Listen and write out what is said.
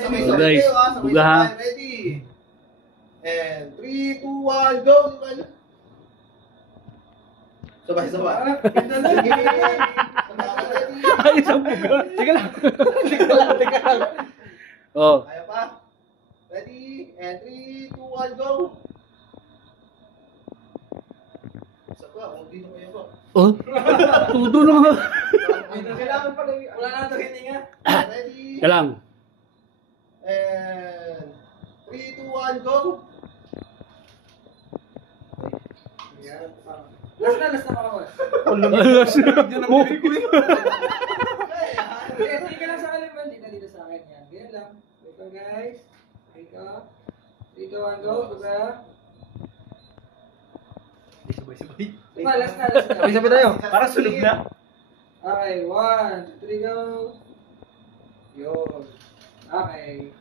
sabay-sabay Guys, kayo, ha? buga, ha? Sabay-sabay. Ready? And 3, 2, 1, go! Sabay-sabay. Sige. Ready? Ay, isang buga. Sige lang. Teka lang. Oh. Kaya pa? Ready? And 3, 2, 1, go! Isa pa, kung dito kayo ba? Oh. Tudo na nga. Kailangan pa lang. Wala na ito hininga. Ready? Teka lang. And 3, 2, 1, go! Last na para boss. Alas. Mo. Sige lang sa kaliman, dito sa akin yan. Ganyan lang. Wait lang guys. Wait ka. 3, 2, 1, go. Diba? Sabay-sabay. Diba, last na. Sabay-sabay tayo. Para sunog na. Okay, 1, 2, 3, go. Yun. Okay.